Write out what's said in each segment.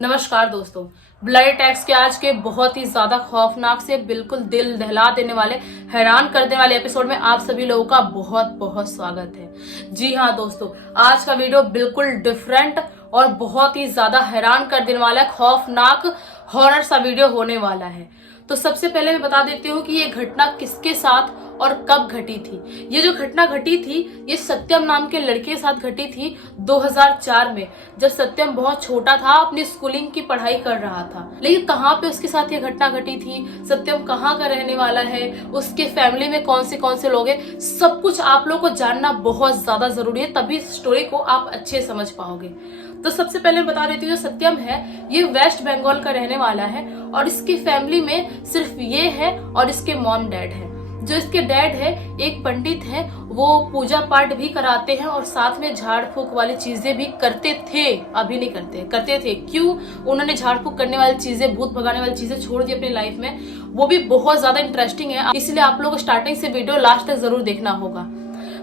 नमस्कार दोस्तों। Blood tax के आज के बहुत ही ज्यादा खौफनाक से बिल्कुल दिल दहला देने वाले, हैरान कर देने वाले एपिसोड में आप सभी लोगों का बहुत बहुत स्वागत है। जी हाँ दोस्तों, आज का वीडियो बिल्कुल डिफरेंट और बहुत ही ज्यादा हैरान कर देने वाला है, खौफनाक हॉरर सा वीडियो होने वाला है। तो सबसे पहले मैं बता देती हूँ कि ये घटना किसके साथ और कब घटी थी। ये जो घटना घटी थी ये सत्यम नाम के लड़के के साथ घटी थी 2004 में, जब सत्यम बहुत छोटा था, अपनी स्कूलिंग की पढ़ाई कर रहा था। लेकिन कहाँ पे उसके साथ ये घटना घटी थी, सत्यम कहाँ का रहने वाला है, उसके फैमिली में कौन से लोग हैं, सब कुछ आप लोग को जानना बहुत ज्यादा जरूरी है, तभी स्टोरी को आप अच्छे समझ पाओगे। तो सबसे पहले मैं बता देती हूँ, जो सत्यम है ये वेस्ट बंगाल का रहने वाला है और इसकी फैमिली में सिर्फ ये है और इसके मॉम डैड है। जो इसके डैड है एक पंडित है, वो पूजा पाठ भी कराते हैं और साथ में झाड़ फूक वाली चीजें भी करते थे। अभी नहीं करते, करते थे। क्यों उन्होंने झाड़ फूक करने वाली चीजें, भूत भगाने वाली चीजें छोड़ दी अपनी लाइफ में, वो भी बहुत ज्यादा इंटरेस्टिंग है, इसलिए आप लोग स्टार्टिंग से वीडियो लास्ट तक जरूर देखना होगा।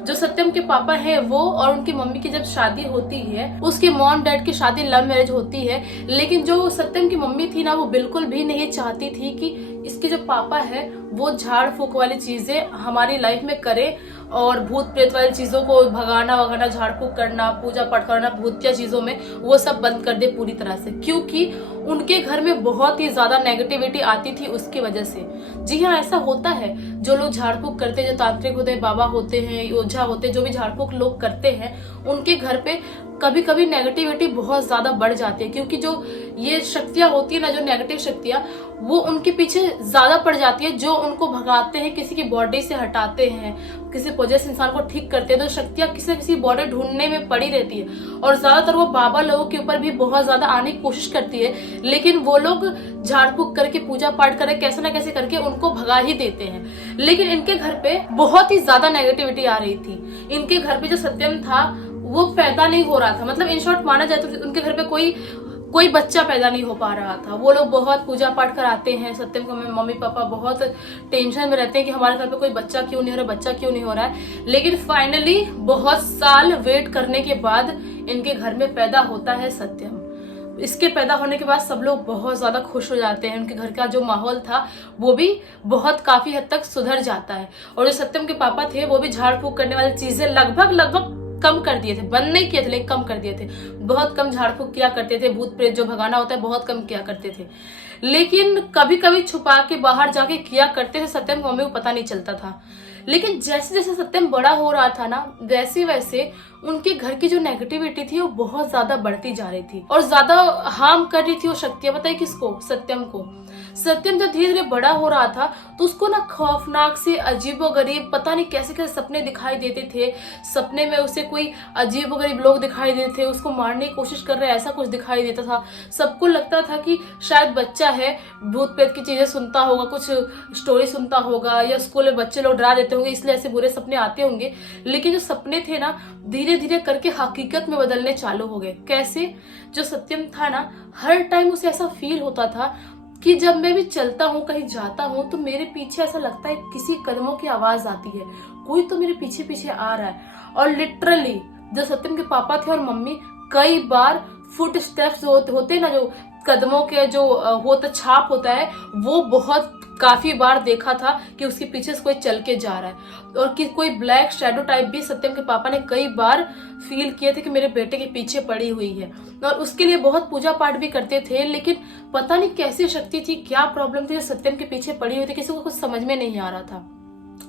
जो सत्यम के पापा है वो और उनकी मम्मी की जब शादी होती है, उसके मॉम डैड की शादी लव मैरिज होती है, लेकिन जो सत्यम की मम्मी थी ना, वो बिल्कुल भी नहीं चाहती थी कि इसके जो पापा है वो झाड़ फूक वाली चीजें हमारी लाइफ में करे और भूत प्रेत वाली चीजों को भगाना वगाना, झाड़ फूक करना, पूजा पाठ करना भूतिया चीजों में, वो सब बंद कर दे पूरी तरह से, क्योंकि उनके घर में बहुत ही ज्यादा नेगेटिविटी आती थी उसकी वजह से। जी हाँ, ऐसा होता है। जो लोग झाड़ फूक करते हैं, जो तांत्रिक होते हैं, बाबा होते हैं, ओझा होते हैं, जो भी झाड़ फूक लोग करते हैं, उनके घर पे कभी कभी नेगेटिविटी बहुत ज्यादा बढ़ जाती है, क्योंकि जो ये शक्तियां होती है ना, जो नेगेटिव शक्तियां, वो उनके पीछे ज्यादा पड़ जाती है। जो उनको भगाते हैं, किसी की बॉडी से हटाते हैं, किसी पोजेस इंसान को ठीक करते हैं, तो शक्तियां किसी न किसी बॉडी ढूंढने में पड़ी रहती है और ज्यादातर वो बाबा लोगों के ऊपर भी बहुत ज्यादा आने की कोशिश करती है, लेकिन वो लोग झाड़ फूक करके, पूजा पाठ करके, कैसे ना कैसे करके उनको भगा ही देते हैं। लेकिन इनके घर पे बहुत ही ज्यादा नेगेटिविटी आ रही थी। इनके घर पे जो सत्यम था वो पैदा नहीं हो रहा था, मतलब इन शॉर्ट माना जाए तो उनके घर पे कोई बच्चा पैदा नहीं हो पा रहा था। वो लोग बहुत पूजा पाठ कराते हैं, सत्यम के मम्मी पापा बहुत टेंशन में रहते हैं कि हमारे घर पे कोई बच्चा क्यों नहीं हो रहा, बच्चा क्यों नहीं हो रहा है। लेकिन फाइनली बहुत साल वेट करने के बाद इनके घर में पैदा होता है सत्यम। इसके पैदा होने के बाद सब लोग बहुत ज्यादा खुश हो जाते हैं, उनके घर का जो माहौल था वो भी बहुत काफी हद तक सुधर जाता है। और जो सत्यम के पापा थे वो भी झाड़ फूक करने वाली चीजें लगभग कम कर दिए थे, बंद नहीं किए थे लेकिन कम कर दिए थे। बहुत कम झाड़ फूक किया करते थे, भूत प्रेत जो भगाना होता है बहुत कम किया करते थे, लेकिन कभी कभी छुपा के बाहर जाके किया करते थे। सत्यम की मम्मी को पता नहीं चलता था। लेकिन जैसे जैसे सत्यम बड़ा हो रहा था ना, वैसे वैसे उनके घर की जो नेगेटिविटी थी वो बहुत ज्यादा बढ़ती जा रही थी और ज्यादा हार्म कर रही थी वो शक्तियां। बताइए किसको? सत्यम को। सत्यम जब धीरे धीरे बड़ा हो रहा था तो उसको ना खौफनाक से, अजीबोगरीब, पता नहीं कैसे कैसे सपने दिखाई देते थे। सपने में उसे कोई अजीबोगरीब लोग दिखाई देते थे, उसको मारने की कोशिश कर रहे हैं ऐसा कुछ दिखाई देता था। सबको लगता था कि शायद बच्चा है, भूत प्रेत की चीजें सुनता होगा, कुछ स्टोरी सुनता होगा, या स्कूल में बच्चे लोग डरा देते होंगे इसलिए ऐसे बुरे सपने आते होंगे। लेकिन जो सपने थे ना, धीरे धीरे करके हकीकत में बदलने चालू हो गए। कैसे? जो सत्यम था ना, हर टाइम उसे ऐसा फील होता था कि जब मैं भी चलता हूँ, कहीं जाता हूँ, तो मेरे पीछे ऐसा लगता है किसी कदमों की आवाज आती है, कोई तो मेरे पीछे पीछे आ रहा है। और लिटरली जो सत्यम के पापा थे और मम्मी, कई बार फुट स्टेप्स होते ना, जो कदमों के जो होता छाप होता है, वो बहुत काफी बार देखा था कि उसके पीछे से कोई चल के जा रहा है। और कि कोई ब्लैक शैडो टाइप भी सत्यम के पापा ने कई बार फील किए थे कि मेरे बेटे के पीछे पड़ी हुई है। और उसके लिए बहुत पूजा पाठ भी करते थे, लेकिन पता नहीं कैसी शक्ति थी, क्या प्रॉब्लम थी, जो सत्यम के पीछे पड़ी हुई थी, किसी को कुछ समझ में नहीं आ रहा था।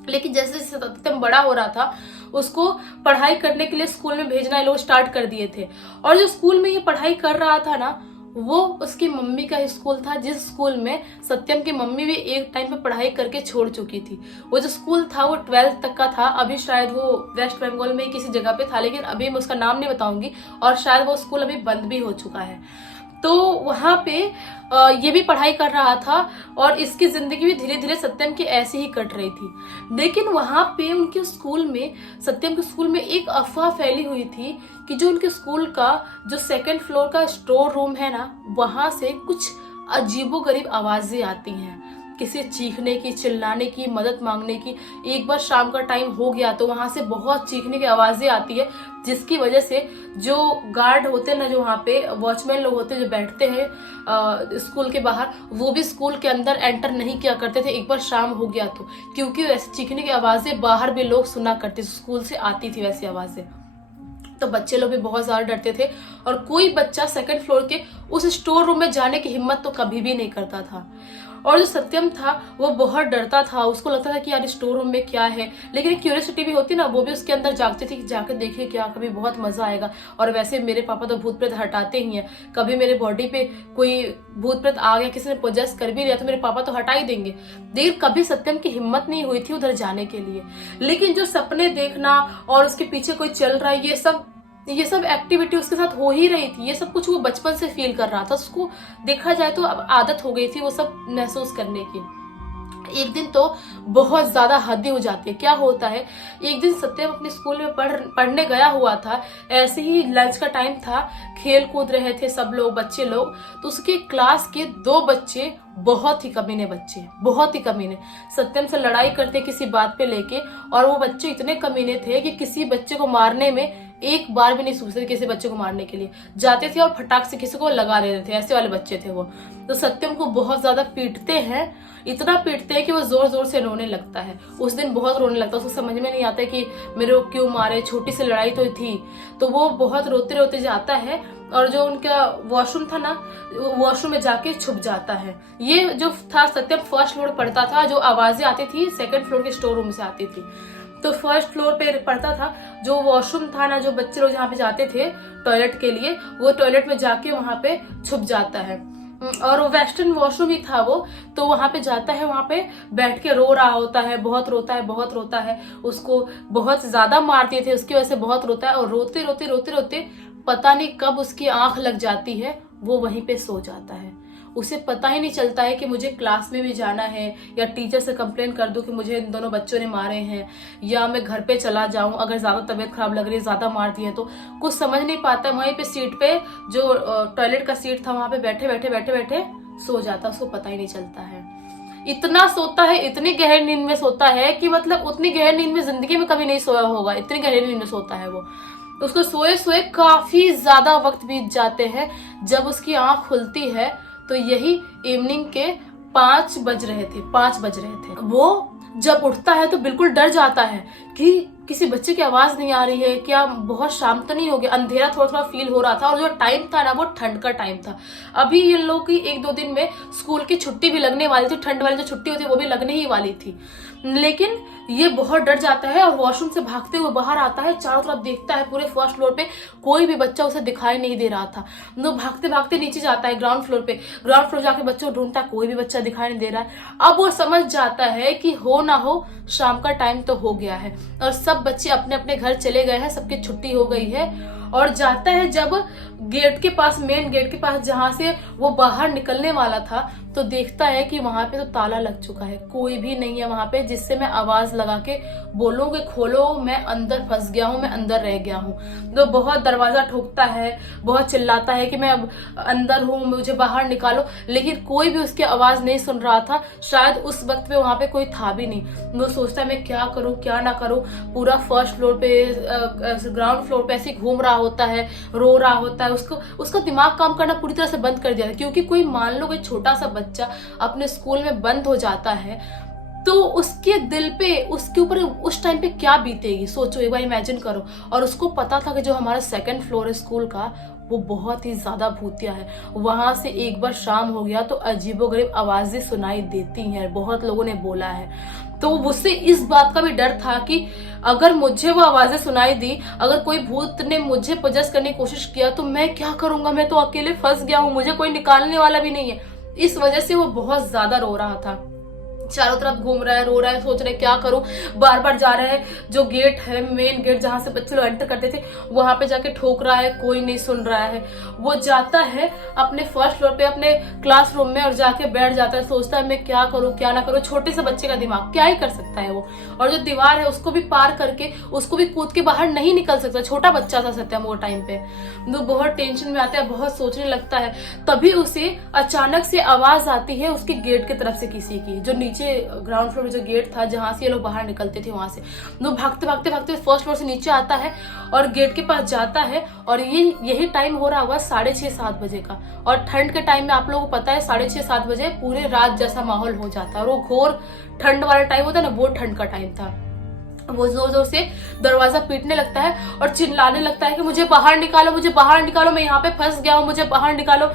लेकिन जैसे जैसे सत्यम बड़ा हो रहा था, उसको पढ़ाई करने के लिए स्कूल में भेजना लोग स्टार्ट कर दिए थे। और जो स्कूल में ये पढ़ाई कर रहा था ना, वो उसकी मम्मी का स्कूल था, जिस स्कूल में सत्यम की मम्मी भी एक टाइम पे पढ़ाई करके छोड़ चुकी थी। वो जो स्कूल था वो 12th तक का था। अभी शायद वो वेस्ट बंगाल में किसी जगह पे था, लेकिन अभी मैं उसका नाम नहीं बताऊंगी, और शायद वो स्कूल अभी बंद भी हो चुका है। तो वहां पे ये भी पढ़ाई कर रहा था और इसकी जिंदगी भी धीरे धीरे सत्यम की ऐसी ही कट रही थी। लेकिन वहां पे उनके स्कूल में, सत्यम के स्कूल में एक अफवाह फैली हुई थी कि जो उनके स्कूल का जो 2nd फ्लोर का स्टोर रूम है ना, वहां से कुछ अजीबोगरीब आवाजें आती हैं। किसी चीखने की, चिल्लाने की, मदद मांगने की। एक बार शाम का टाइम हो गया तो वहां से बहुत चीखने की आवाजें आती है, जिसकी वजह से जो गार्ड होते हैं ना, जो वहाँ पे वॉचमैन लोग होते हैं जो बैठते हैं स्कूल के बाहर, वो भी स्कूल के अंदर एंटर नहीं किया करते थे एक बार शाम हो गया तो, क्योंकि वैसे चीखने की आवाजें बाहर भी लोग सुना करते, स्कूल से आती थी वैसी आवाजें। तो बच्चे लोग भी बहुत ज्यादा डरते थे और कोई बच्चा सेकंड फ्लोर के उस स्टोर रूम में जाने की हिम्मत तो कभी भी नहीं करता था। और जो सत्यम था वो बहुत डरता था, उसको लगता था कि यार स्टोर रूम में क्या है, लेकिन एक क्यूरियोसिटी भी होती ना, वो भी उसके अंदर जागती थी कि जाकर देखिए क्या, कभी बहुत मजा आएगा। और वैसे मेरे पापा तो भूत प्रेत हटाते ही हैं, कभी मेरे बॉडी पे कोई भूत प्रेत आ गया, किसी ने पोजेस कर भी लिया तो मेरे पापा तो हटा ही देंगे। लेकिन कभी सत्यम की हिम्मत नहीं हुई थी उधर जाने के लिए। लेकिन जो सपने देखना और उसके पीछे कोई चल रहा है, ये सब एक्टिविटी उसके साथ हो ही रही थी। ये सब कुछ वो बचपन से फील कर रहा था, उसको देखा जाए तो अब आदत हो गई थी वो सब महसूस करने की। एक दिन तो बहुत ज्यादा हद हो जाती है। क्या होता है, एक दिन सत्यम अपने स्कूल में पढ़ने गया हुआ था, ऐसे ही लंच का टाइम था, खेल कूद रहे थे सब लोग, बच्चे लोग। तो उसके क्लास के 2 बच्चे बहुत ही कमीने सत्यम से लड़ाई करते किसी बात पे लेके। और वो बच्चे इतने कमीने थे कि किसी बच्चे को मारने में एक बार भी नहीं सोचते, किसी बच्चे को मारने के लिए जाते थे और फटाक से किसी को लगा देते थे, ऐसे वाले बच्चे थे वो। तो सत्यम को बहुत ज्यादा पीटते हैं, इतना पीटते हैं कि वो जोर जोर से रोने लगता है। उस दिन बहुत रोने लगता है, उसको समझ में नहीं आता कि मेरे को क्यों मारे, छोटी सी लड़ाई तो थी। तो वो बहुत रोते रोते जाता है और जो उनका वॉशरूम था ना, वॉशरूम में जाके छुप जाता है। ये जो था सत्यम फर्स्ट फ्लोर पढ़ता था, जो आवाजें आती थी सेकंड फ्लोर के स्टोर रूम से आती थी। तो फर्स्ट फ्लोर पे पढ़ता था, जो वॉशरूम था ना, जो बच्चे लोग जहाँ पे जाते थे टॉयलेट के लिए, वो टॉयलेट में जाके वहां पे छुप जाता है। और वो वेस्टर्न वॉशरूम ही था वो, तो वहां पे जाता है, वहां पे बैठ के रो रहा होता है, बहुत रोता है। उसको बहुत ज्यादा मारते थे, उसकी वजह से बहुत रोता है। और रोते रोते पता नहीं कब उसकी आंख लग जाती है, वो वहीं पे सो जाता है। उसे पता ही नहीं चलता है कि मुझे क्लास में भी जाना है, या टीचर से कंप्लेन कर दूं कि मुझे इन दोनों बच्चों ने मारे हैं, या मैं घर पे चला जाऊं अगर ज्यादा तबीयत खराब लग रही है, ज्यादा मार दिए तो। कुछ समझ नहीं पाता। वहीं पे सीट पे, जो टॉयलेट का सीट था, वहां पे बैठे सो जाता, उसको पता ही नहीं चलता है। इतना सोता है, इतनी गहरी नींद में सोता है कि मतलब उतनी गहरी नींद में जिंदगी में कभी नहीं सोया होगा, इतनी गहरी नींद में सोता है वो। उसको सोए काफी ज्यादा वक्त बीत जाते हैं। जब उसकी आंख खुलती है तो यही इवनिंग के 5 बज रहे थे। वो जब उठता है तो बिल्कुल डर जाता है कि किसी बच्चे की आवाज नहीं आ रही है, क्या बहुत शाम तो नहीं हो गया। अंधेरा थोड़ा फील हो रहा था, और जो टाइम था ना, वो ठंड का टाइम था। अभी इन लोगों की 1-2 दिन में स्कूल की छुट्टी भी लगने वाली थी, ठंड वाली जो छुट्टी होती है वो भी लगने ही वाली थी। लेकिन ये बहुत डर जाता है और वॉशरूम से भागते हुए बाहर आता है, चारों तरफ देखता है, पूरे फर्स्ट फ्लोर पे कोई भी बच्चा उसे दिखाई नहीं दे रहा था। वो भागते नीचे जाता है ग्राउंड फ्लोर जाके बच्चों को ढूंढता, कोई भी बच्चा दिखाई नहीं दे रहा है। अब वो समझ जाता है कि हो ना हो शाम का टाइम तो हो गया है और सब बच्चे अपने अपने घर चले गए हैं, सबकी छुट्टी हो गई है। और जाता है जब गेट के पास, मेन गेट के पास, जहां से वो बाहर निकलने वाला था, तो देखता है कि वहां पे तो ताला लग चुका है, कोई भी नहीं है वहां पे जिससे मैं आवाज लगा के बोलूं कि खोलो, मैं अंदर फंस गया हूं, मैं अंदर रह गया हूं। तो बहुत दरवाजा ठोकता है, बहुत चिल्लाता है कि मैं अब अंदर हूं, मुझे बाहर निकालो, लेकिन कोई भी उसकी आवाज नहीं सुन रहा था। शायद उस वक्त पे वहां पे कोई था भी नहीं। वो सोचता है मैं क्या करूं क्या ना करूं। पूरा फर्स्ट फ्लोर पे, ग्राउंड फ्लोर पे ऐसे घूम रहा होता है, रो रहा होता है। उसका दिमाग काम करना पूरी तरह से बंद कर दिया था, क्योंकि कोई मान लो कोई छोटा सा बच्चा अपने स्कूल में बंद हो जाता है तो उसके दिल पे, उसके ऊपर उस टाइम पे क्या बीतेगी, सोचो एक बार, इमेजिन करो। और उसको पता था कि जो हमारा सेकंड फ्लोर है स्कूल का, वो बहुत ही ज्यादा भूतिया है। वहां से एक बार शाम हो गया तो अजीबोगरीब आवाजें सुनाई देती हैं, बहुत लोगों ने बोला है। तो उससे इस बात का भी डर था कि अगर मुझे वो आवाजें सुनाई दी, अगर कोई भूत ने मुझे पोजेस करने की कोशिश किया तो मैं क्या करूंगा, मैं तो अकेले फंस गया हूं, मुझे कोई निकालने वाला भी नहीं है। इस वजह से वो बहुत ज्यादा रो रहा था, चारों तरफ घूम रहा है, रो रहा है, सोच रहा है क्या करूं। बार बार जा रहा है, जो गेट है, मेन गेट जहां से बच्चे लोग एंटर करते थे, वहां पे जाके ठोक रहा है, कोई नहीं सुन रहा है। वो जाता है अपने फर्स्ट फ्लोर पे अपने क्लासरूम में और जाके बैठ जाता है, सोचता है मैं क्या करूं क्या ना करूं। छोटे से बच्चे का दिमाग क्या ही कर सकता है वो। और जो दीवार है उसको भी पार करके, उसको भी कूद के बाहर नहीं निकल सकता, छोटा बच्चा था सत्यम वो टाइम पे। वो बहुत टेंशन में आता है, बहुत सोचने लगता है। तभी उसे अचानक से आवाज आती है उसके गेट की तरफ से, किसी की, जो नीचे ग्राउंड फ्लोर में जो गेट था जहां से ये लोग बाहर निकलते थे, वहां से वो भागते भागते भागते फर्स्ट फ्लोर से नीचे आता है और गेट के पास जाता है। और यही टाइम हो रहा होगा 6:30-7 बजे का। और ठंड के टाइम में आप लोगों को पता है 6:30-7 बजे पूरे रात जैसा माहौल हो जाता है, और वो घोर ठंड वाला टाइम होता है ना, वो ठंड का टाइम था। वो जोर जोर से दरवाजा पीटने लगता है और चिल्लाने लगता है कि मुझे बाहर निकालो, मुझे बाहर निकालो, मैं यहाँ पे फंस गया हूँ, मुझे बाहर निकालो,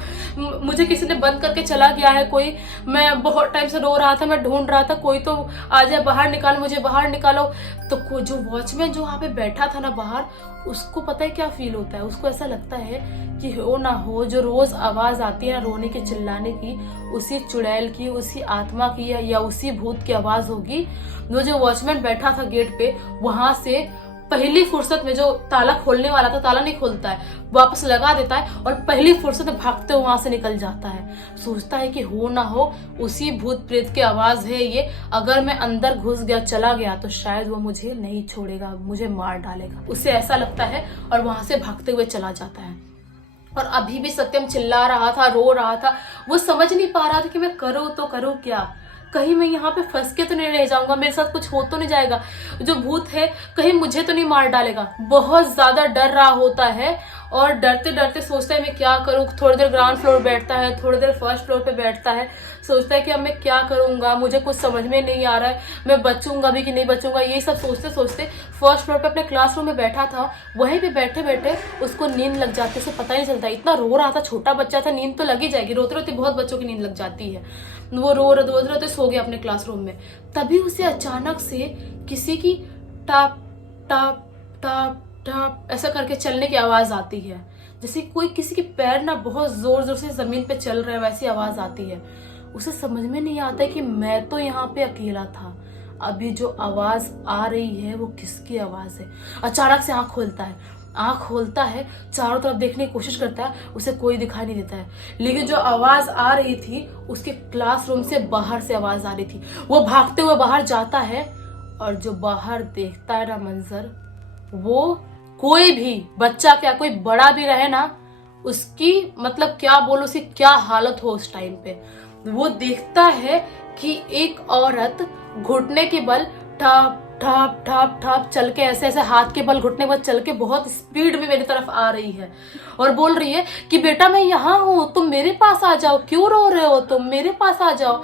मुझे किसी ने बंद करके चला गया है कोई, मैं बहुत टाइम से रो रहा था, मैं ढूंढ रहा था, कोई तो आ जाए, बाहर निकालो, मुझे बाहर निकालो। तो जो वॉचमैन जो वहां पे बैठा था ना बाहर, उसको पता है क्या फील होता है, उसको ऐसा लगता है कि हो ना हो जो रोज आवाज आती है रोने की चिल्लाने की, उसी चुड़ैल की, उसी आत्मा की या उसी भूत की आवाज होगी। वो जो वॉचमैन बैठा था गेट पे, वहां से पहली फुर्सत में जो ताला खोलने वाला था, ताला नहीं खोलता है, वापस लगा देता है और पहली फुर्सत में भागते हुए वहां से निकल जाता है। सोचता है कि हो ना हो उसी भूत प्रेत की आवाज है ये, अगर मैं अंदर घुस गया, चला गया, तो शायद वो मुझे नहीं छोड़ेगा, मुझे मार डालेगा। उसे ऐसा लगता है और वहां से भागते हुए चला जाता है। और अभी भी सत्यम चिल्ला रहा था, रो रहा था, वो समझ नहीं पा रहा था कि मैं करूँ तो करूँ क्या, कहीं मैं यहाँ पे फंस के तो नहीं रह जाऊंगा, मेरे साथ कुछ हो तो नहीं जाएगा, जो भूत है कहीं मुझे तो नहीं मार डालेगा। बहुत ज्यादा डर रहा होता है और डरते डरते सोचता है मैं क्या करूँ। थोड़ी देर ग्राउंड फ्लोर बैठता है, थोड़ी देर फर्स्ट फ्लोर पे बैठता है, सोचता है कि अब मैं क्या करूंगा, मुझे कुछ समझ में नहीं आ रहा है, मैं बचूंगा भी कि नहीं बचूंगा। यही सब सोचते सोचते फर्स्ट फ्लोर पे अपने क्लासरूम में बैठा था, वहीं पे बैठे बैठे उसको नींद लग जाती है, उसे पता ही नहीं चलता। इतना रो रहा था, छोटा बच्चा था, नींद तो लगी जाएगी, रोते रोते बहुत बच्चों की नींद लग जाती है। वो रोते रोते सो गया अपने क्लासरूम में। तभी उसे अचानक से किसी की टाप टाप टाप टाप ऐसा करके चलने की आवाज आती है, जैसे कोई किसी के पैर ना बहुत जोर जोर से जमीन पे चल रहे हैं, वैसी आवाज आती है। उसे समझ में नहीं आता है कि मैं तो यहाँ पे अकेला था, अभी जो आवाज आ रही है वो किसकी आवाज है। अचानक से आंख खोलता है, चारों तरफ देखने की कोशिश करता है, उसे कोई दिखाई नहीं देता है। लेकिन जो आवाज आ रही थी उसके क्लासरूम से बाहर से आवाज आ रही थी। वो भागते हुए बाहर जाता है और जो बाहर देखता है ना मंजर, वो कोई भी बच्चा क्या कोई बड़ा भी रहे ना, उसकी मतलब क्या बोलो, उसकी क्या हालत हो उस टाइम पे। वो देखता है कि एक औरत घुटने के बल ठप ठप ठप ठप चल के, ऐसे ऐसे हाथ के बल घुटने के बल चल के बहुत स्पीड में मेरी तरफ आ रही है और बोल रही है कि बेटा मैं यहाँ हूँ, तुम मेरे पास आ जाओ, क्यों रो रहे हो तुम, मेरे पास आ जाओ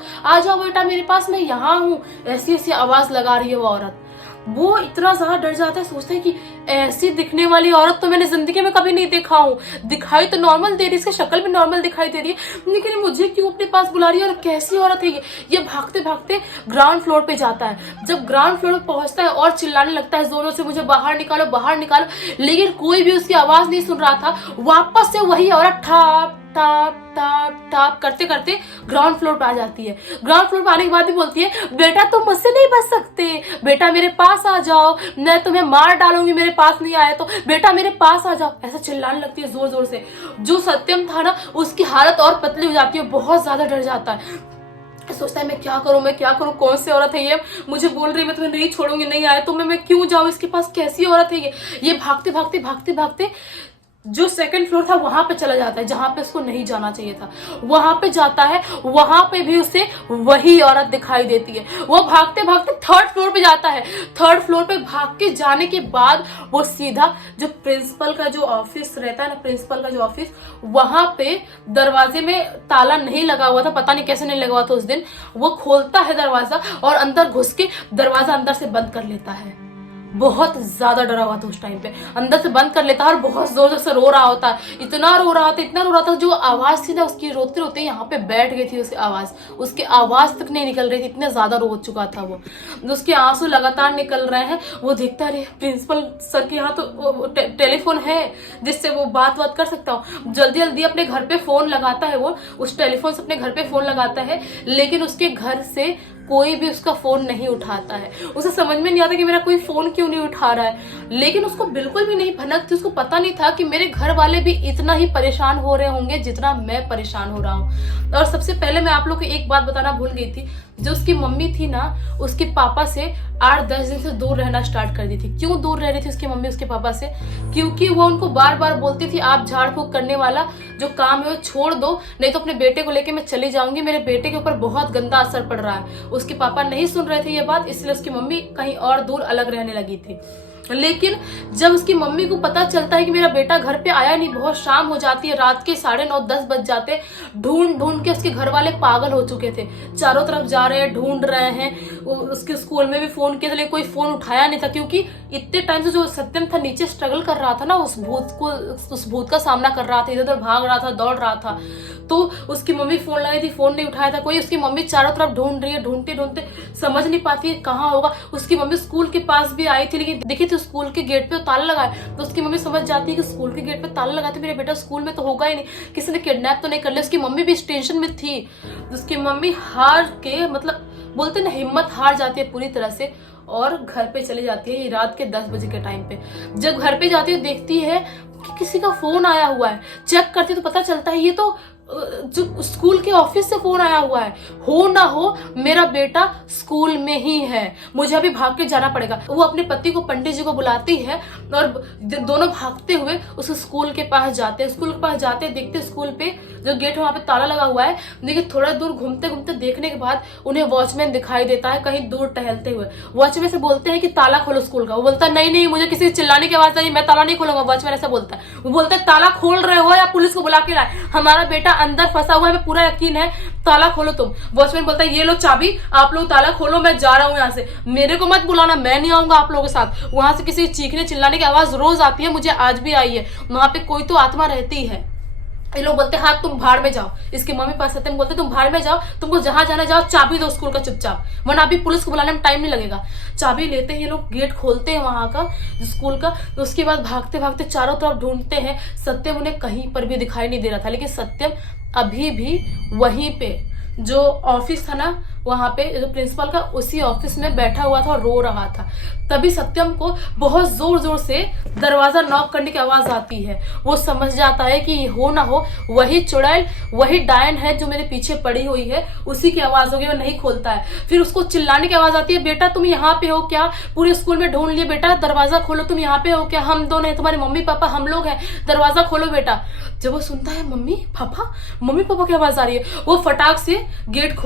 बेटा मेरे पास, मैं यहाँ हूँ। ऐसी ऐसी आवाज लगा रही है वो औरत। वो इतना ज्यादा डर जाता है, सोचता है कि ऐसी दिखने वाली औरत तो मैंने जिंदगी में कभी नहीं देखा हूँ। दिखाई तो नॉर्मल दे रही है, इसकी शक्ल भी नॉर्मल दिखाई दे रही है, लेकिन मुझे क्यों अपने पास बुला रही है और कैसी औरत है ये। भागते भागते ग्राउंड फ्लोर पे जाता है। जब ग्राउंड फ्लोर पे पहुंचता है और चिल्लाने लगता है जोरों से, मुझे बाहर निकालो बाहर निकालो, लेकिन कोई भी उसकी आवाज नहीं सुन रहा था। वापस से वही औरत ठाप टाप टाप टाप करते करते ग्राउंड फ्लोर पे आ जाती है। ग्राउंड फ्लोर पे आने के बाद भी बोलती है बेटा तुम मुझसे नहीं बच सकते, बेटा मेरे पास आ जाओ, मैं तुम्हें मार डालूंगी मेरे पास नहीं आए तो, बेटा मेरे पास आ जाओ। ऐसा चिल्लाने लगती है जोर जोर से। जो सत्यम था ना, उसकी हालत और पतली हो जाती है, बहुत ज्यादा डर जाता है। सोचता है मैं क्या करूं, कौन सी औरत है ये, मुझे बोल रही है मैं तुम्हें नहीं छोड़ूंगी, नहीं आए तो मैं क्यों जाऊं इसके पास, कैसी औरत है ये। भागते भागते भागते भागते जो सेकंड फ्लोर था वहां पे चला जाता है, जहां पे उसको नहीं जाना चाहिए था। वहां पे जाता है, वहां पे भी उसे वही औरत दिखाई देती है। वो भागते भागते थर्ड फ्लोर पे जाता है। थर्ड फ्लोर पे भाग के जाने के बाद वो सीधा जो प्रिंसिपल का जो ऑफिस रहता है ना, प्रिंसिपल का जो ऑफिस, वहां पे दरवाजे में ताला नहीं लगा हुआ था, पता नहीं कैसे नहीं लगा हुआ था उस दिन। वो खोलता है दरवाजा और अंदर घुस के दरवाजा अंदर से बंद कर लेता है। बहुत ज्यादा डरा हुआ था उस टाइम पे, अंदर से बंद कर लेता है और बहुत जोर जोर से रो रहा होता है। इतना रो रहा था, जो आवाज थी ना उसकी, रोते रोते यहाँ पे बैठ गई थी उसकी आवाज, उसकी आवाज तक नहीं निकल रही थी, इतना ज्यादा रो चुका था वो। उसके आंसू लगातार निकल रहे हैं। वो देखता रहे प्रिंसिपल सर के यहाँ तो टेलीफोन है जिससे वो बात कर सकता हूँ। जल्दी जल्दी अपने घर पे फोन लगाता है, वो उस टेलीफोन से अपने घर पे फोन लगाता है, लेकिन उसके घर से कोई भी उसका फोन नहीं उठाता है। उसे समझ में नहीं आता कि मेरा कोई फोन क्यों नहीं उठा रहा है, लेकिन उसको बिल्कुल भी नहीं भनक थी। उसको पता नहीं था कि मेरे घर वाले भी इतना ही परेशान हो रहे होंगे जितना मैं परेशान हो रहा हूँ। और सबसे पहले मैं आप लोग को एक बात बताना भूल गई थी, जो उसकी मम्मी थी ना, उसके पापा से 8-10 दिन से दूर रहना स्टार्ट कर दी थी। क्यों दूर रह रही थी उसकी मम्मी उसके पापा से? क्योंकि वो उनको बार बार बोलती थी आप झाड़ फूक करने वाला जो काम है वो छोड़ दो, नहीं तो अपने बेटे को लेके मैं चली जाऊंगी, मेरे बेटे के ऊपर बहुत गंदा असर पड़ रहा है। उसके पापा नहीं सुन रहे थे ये बात, इसलिए उसकी मम्मी कहीं और दूर अलग रहने लगी थी। लेकिन जब उसकी मम्मी को पता चलता है कि मेरा बेटा घर पे आया नहीं, बहुत शाम हो जाती है, रात के 9:30-10 बज जाते, ढूंढ ढूंढ के उसके घर वाले पागल हो चुके थे, चारों तरफ जा रहे हैं, ढूंढ रहे हैं। उसके स्कूल में भी फोन किया था लेकिन कोई फोन उठाया नहीं था, क्योंकि इतने टाइम से जो सत्यम था नीचे स्ट्रगल कर रहा था ना, उस भूत का सामना कर रहा था, इधर उधर भाग रहा था, दौड़ रहा था। तो उसकी मम्मी फोन लगाई थी, फोन नहीं उठाया था कोई। उसकी मम्मी चारों तरफ ढूंढ रही है, ढूंढते ढूंढते समझ नहीं पाती है कहाँ होगा। उसकी मम्मी स्कूल के पास भी आई थी, लेकिन देखी थी स्कूल के गेट पे ताला लगा है, तो उसकी मम्मी समझ जाती है कि स्कूल के गेट पे ताला लगा तो मेरा बेटा स्कूल में तो होगा ही नहीं, किसी ने किडनैप तो नहीं कर लिया। उसकी मम्मी भी इस टेंशन में थी। उसकी मम्मी हार के, मतलब बोलते ना, हिम्मत हार जाती है पूरी तरह से, और घर पे चली जाती है। ये रात के 10 बजे के टाइम पे जब घर पे जाती है देखती है कि किसी का फोन आया हुआ है। चेक करती तो पता चलता है ये तो जो स्कूल के ऑफिस से फोन आया हुआ है। हो ना हो मेरा बेटा स्कूल में ही है, मुझे अभी भाग के जाना पड़ेगा। वो अपने पति को, पंडित जी को बुलाती है और दोनों भागते हुए उस स्कूल के पास जाते हैं। स्कूल के पास जाते देखते स्कूल पे जो गेट है वहां पे ताला लगा हुआ है। देखिए थोड़ा दूर घूमते घूमते देखने के बाद उन्हें वॉचमैन दिखाई देता है कहीं दूर टहलते हुए। वॉचमैन से बोलते हैं कि ताला खोलो स्कूल का। वो बोलता है नहीं नहीं, मुझे किसी चिल्लाने की आवाज आई, मैं ताला नहीं खोलूंगा। वॉचमैन ऐसा बोलता है। वो बोलता है ताला खोल रहे हो या पुलिस को बुला के लाए, हमारा बेटा अंदर फंसा हुआ है, हमें पूरा यकीन है, ताला खोलो तुम। वॉचमैन बोलता है ये लो चाबी, आप लोग ताला खोलो, मैं जा रहा हूँ यहाँ से, मेरे को मत बुलाना, मैं नहीं आऊंगा आप लोगों के साथ। वहां से किसी चीखने चिल्लाने की आवाज रोज आती है, मुझे आज भी आई है, वहां पे कोई तो आत्मा रहती है। ये लोग बोलते हैं हाँ तुम भाड़ में जाओ। इसके मम्मी पास सत्यम बोलते तुम भाड़ में जाओ, तुमको जहां जाना जाओ, चाबी दो स्कूल का चुपचाप, वरना अभी पुलिस को बुलाने में टाइम नहीं लगेगा। चाबी लेते हैं ये लोग, गेट खोलते हैं वहां का स्कूल का। तो उसके बाद भागते भागते चारों तरफ ढूंढते हैं। सत्यम उन्हें कहीं पर भी दिखाई नहीं दे रहा था, लेकिन सत्यम अभी भी वहीं पे जो ऑफिस था ना, वहां पे जो प्रिंसिपल का, उसी ऑफिस में बैठा हुआ था और रो रहा था। तभी सत्यम को बहुत जोर जोर से दरवाजा नॉक करने की आवाज आती है। वो समझ जाता है कि हो ना हो वही चुड़ैल, वही डायन है जो मेरे पीछे पड़ी हुई है, उसी की आवाज होगी। वो नहीं खोलता है। फिर उसको चिल्लाने की आवाज आती है, बेटा तुम यहाँ पे हो क्या? पूरे स्कूल में ढूंढ लिए बेटा, दरवाजा खोलो, तुम यहाँ पे हो क्या? हम दोनों हैं, तुम्हारे मम्मी पापा, हम लोग हैं, दरवाजा खोलो बेटा। जब वो सुनता है मम्मी पापा की आवाज आ रही है, वो फटाक से गेट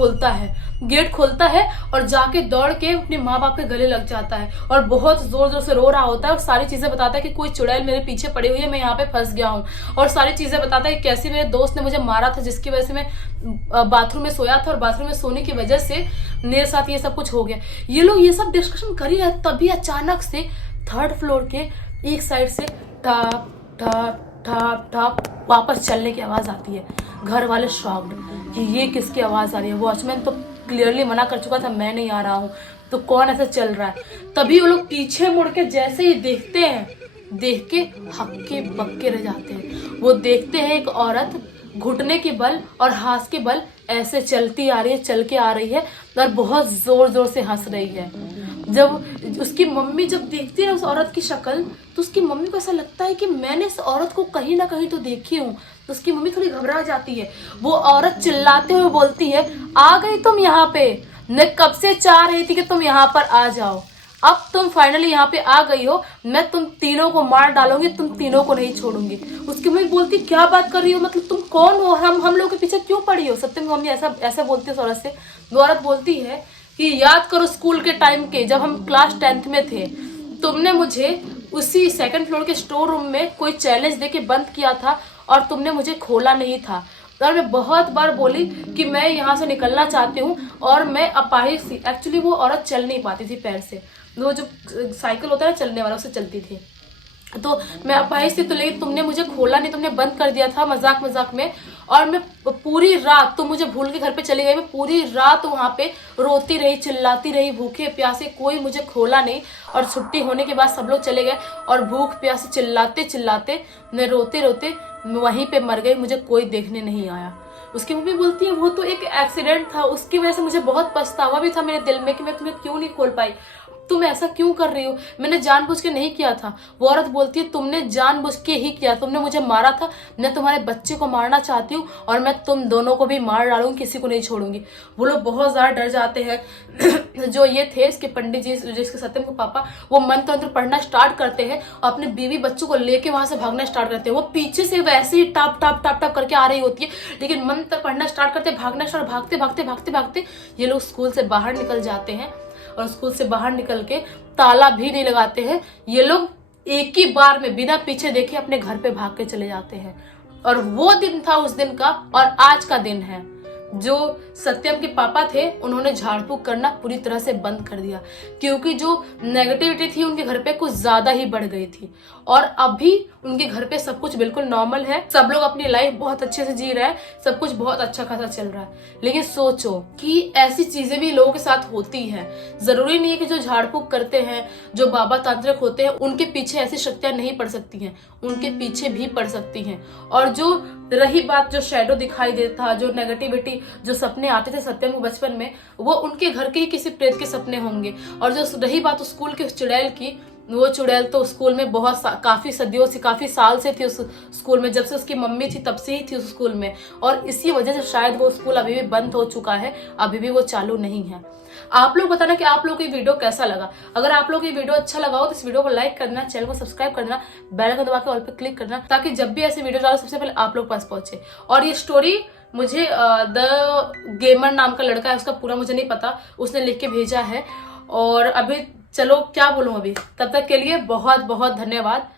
खोलता है और जाके दौड़ के अपने माँ बाप के गले लग जाता है और बहुत जोर जोर से रो रहा होता है और सारी चीजें बताता है कि कोई चुड़ैल मेरे पीछे पड़ी हुई है, मैं यहाँ पे फंस गया हूँ। और सारी चीजें बताता है कैसे मेरे दोस्त ने मुझे मारा था, जिसकी वजह से मैं बाथरूम में सोया था और बाथरूम में सोने की वजह से मेरे साथ ये सब कुछ हो गया। ये लोग ये सब डिस्कशन कर ही रहे, तभी अचानक से 3rd फ्लोर के एक साइड से ठप ठप ठप ठप वापस चलने की आवाज आती है। घर वाले शॉक्ड कि ये किसकी आवाज आ रही है। वॉचमैन तो क्लियरली मना कर चुका था, मैं नहीं आ रहा हूँ, तो कौन ऐसा चल रहा है? तभी वो लोग पीछे मुड़ के जैसे ही देखते हैं, देख के हक्के बक्के रह जाते हैं। वो देखते हैं एक औरत घुटने के बल और हाथ के बल ऐसे चलती आ रही है, चल के आ रही है और बहुत जोर जोर से हंस रही है। जब उसकी मम्मी जब देखती है उस औरत की शक्ल, तो उसकी मम्मी को ऐसा लगता है कि मैंने इस औरत को कहीं ना कहीं तो देखी हूँ। तो उसकी मम्मी थोड़ी घबरा जाती है। वो औरत चिल्लाते हुए बोलती है, आ गई तुम यहाँ पे, मैं कब से चाह रही थी कि तुम यहाँ पर आ जाओ, अब तुम फाइनली यहाँ पे आ गई हो, मैं तुम तीनों को मार डालूंगी, तुम तीनों को नहीं छोड़ूंगी। उसकी मम्मी बोलती क्या बात कर रही हो, मतलब तुम कौन हो, हम लोग के पीछे क्यों पड़ी हो? सत्यम की मम्मी ऐसा बोलती है उस औरत से। वो औरत बोलती है कि याद करो स्कूल के टाइम के, जब हम क्लास 10th में थे, तुमने मुझे उसी 2nd फ्लोर के स्टोर रूम में कोई चैलेंज देके बंद किया था और तुमने मुझे खोला नहीं था। और मैं बहुत बार बोली कि मैं यहाँ से निकलना चाहती हूँ और मैं अपाहिज थी। एक्चुअली वो औरत चल नहीं पाती थी पैर से, वो जो साइकिल होता है चलने वाला, उससे चलती थी। तो मैं अपाहिज थी, तो लेकिन तुमने मुझे खोला नहीं, तुमने बंद कर दिया था मजाक मजाक में। और मैं पूरी रात, तुम मुझे भूल के घर पे चली गई, मैं पूरी रात वहां पे रोती रही, चिल्लाती रही, भूखे प्यासे, कोई मुझे खोला नहीं। और छुट्टी होने के बाद सब लोग चले गए और भूख प्यासे चिल्लाते चिल्लाते मैं रोते रोते वहीं पे मर गई, मुझे कोई देखने नहीं आया। उसकी मम्मी बोलती है वो तो एक एक्सीडेंट था, उसकी वजह से मुझे बहुत पछतावा भी था मेरे दिल में कि मैं तुम्हें क्यों नहीं खोल पाई, तुम ऐसा क्यों कर रही हो, मैंने जानबूझ के नहीं किया था। वो औरत बोलती है तुमने जानबूझ के ही किया, तुमने मुझे मारा था, मैं तुम्हारे बच्चे को मारना चाहती हूँ और मैं तुम दोनों को भी मार डालूंगी, किसी को नहीं छोड़ूंगी। वो लोग बहुत ज्यादा डर जाते हैं। जो ये थे इसके पंडित जी, जिसके सत्यम के पापा, वो मंत्र तंत्र पढ़ना स्टार्ट करते हैं और अपने बीवी बच्चों को लेके वहां से भागना स्टार्ट करते हैं। वो पीछे से वैसे ही टाप टाप टाप टाप करके आ रही होती है, लेकिन मंत्र पढ़ना स्टार्ट करते, भागना स्टार्ट, भागते भागते भागते भागते ये लोग स्कूल से बाहर निकल जाते हैं। और स्कूल से बाहर निकल के ताला भी नहीं लगाते हैं, ये लोग एक ही बार में बिना पीछे देखे अपने घर पे भाग के चले जाते हैं। और वो दिन था उस दिन का और आज का दिन है। जो सत्यम के पापा थे उन्होंने झाड़ फूक करना पूरी तरह से बंद कर दिया, क्योंकि जो नेगेटिविटी थी उनके घर पे कुछ ज्यादा ही बढ़ गई थी। और अभी उनके घर पे सब कुछ बिल्कुल नॉर्मल है, सब लोग अपनी लाइफ बहुत अच्छे से जी रहे हैं, सब कुछ बहुत अच्छा खासा चल रहा है। लेकिन सोचो कि ऐसी चीजें भी लोगों के साथ होती हैं। जरूरी नहीं है कि जो झाड़ फूक करते हैं, जो बाबा तांत्रिक होते हैं, उनके पीछे ऐसी शक्तियां नहीं पड़ सकती हैं, उनके पीछे भी पड़ सकती हैं। और जो रही बात जो शैडो दिखाई देता था, जो नेगेटिविटी, जो सपने आते थे सत्यम को बचपन में, वो उनके घर के ही किसी प्रेत के सपने होंगे। और जो रही बात स्कूल के चुड़ैल की, वो चुड़ैल तो स्कूल में काफी सदियों से, काफी साल से थी उस स्कूल में, जब से उसकी मम्मी थी तब से ही थी उस स्कूल में। और इसी वजह से शायद वो स्कूल अभी भी बंद हो चुका है, अभी भी वो चालू नहीं है। आप लोग बताना कि आप लोग को ये वीडियो कैसा लगा। अगर आप लोग को ये वीडियो अच्छा लगा हो तो इस वीडियो को लाइक करना, चैनल को सब्सक्राइब करना, बेल आइकन दबा के ऑल पे क्लिक करना, ताकि जब भी ऐसे वीडियो डालो सबसे पहले आप लोग पास पहुंचे। और ये स्टोरी मुझे द गेमर नाम का लड़का है, उसका पूरा मुझे नहीं पता, उसने लिख के भेजा है। और अभी चलो क्या बोलूं, अभी तब तक के लिए बहुत बहुत धन्यवाद।